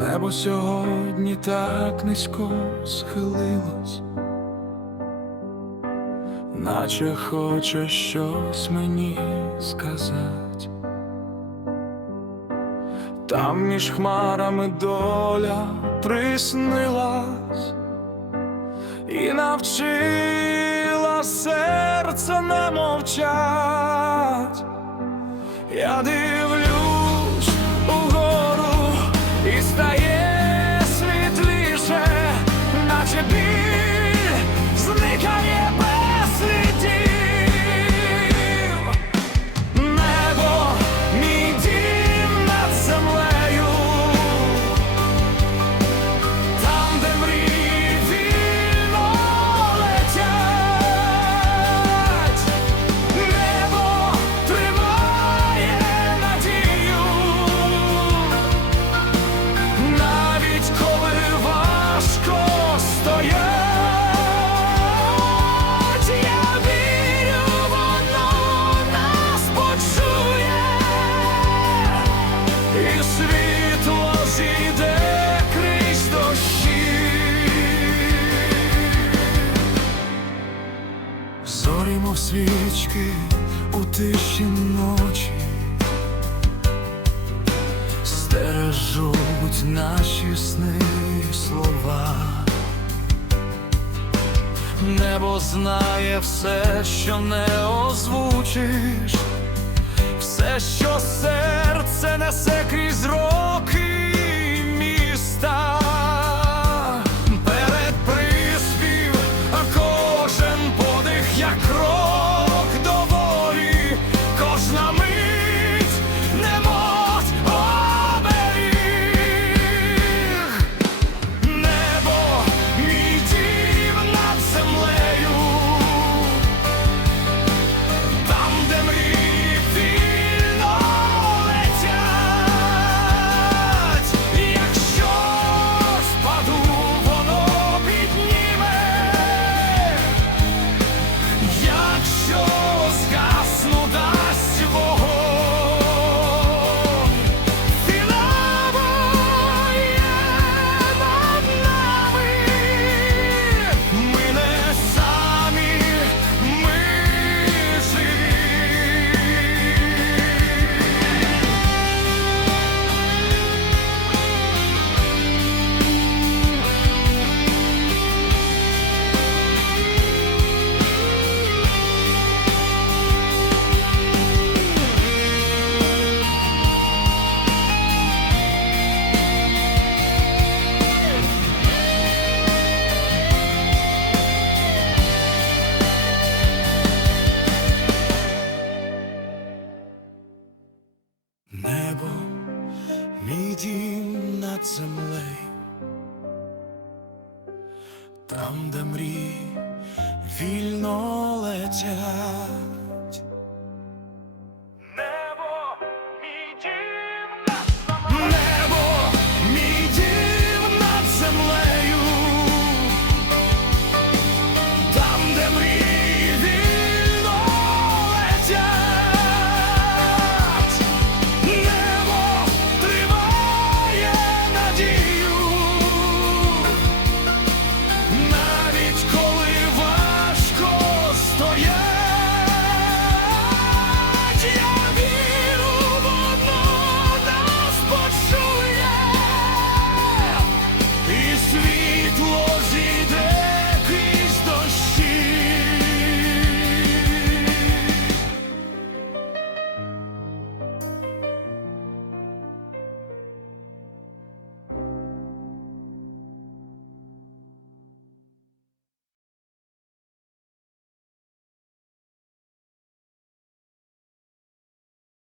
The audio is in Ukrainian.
Небо сьогодні так низько схилилось, наче хоче щось мені сказати. Там між хмарами доля приснилась і навчила серце не мовчать. Свічки у тиші ночі, стережуть наші сни слова. Небо знає все, що не озвучиш, все, що серце несе крізь роки над землею, там, де мрії вільно летять.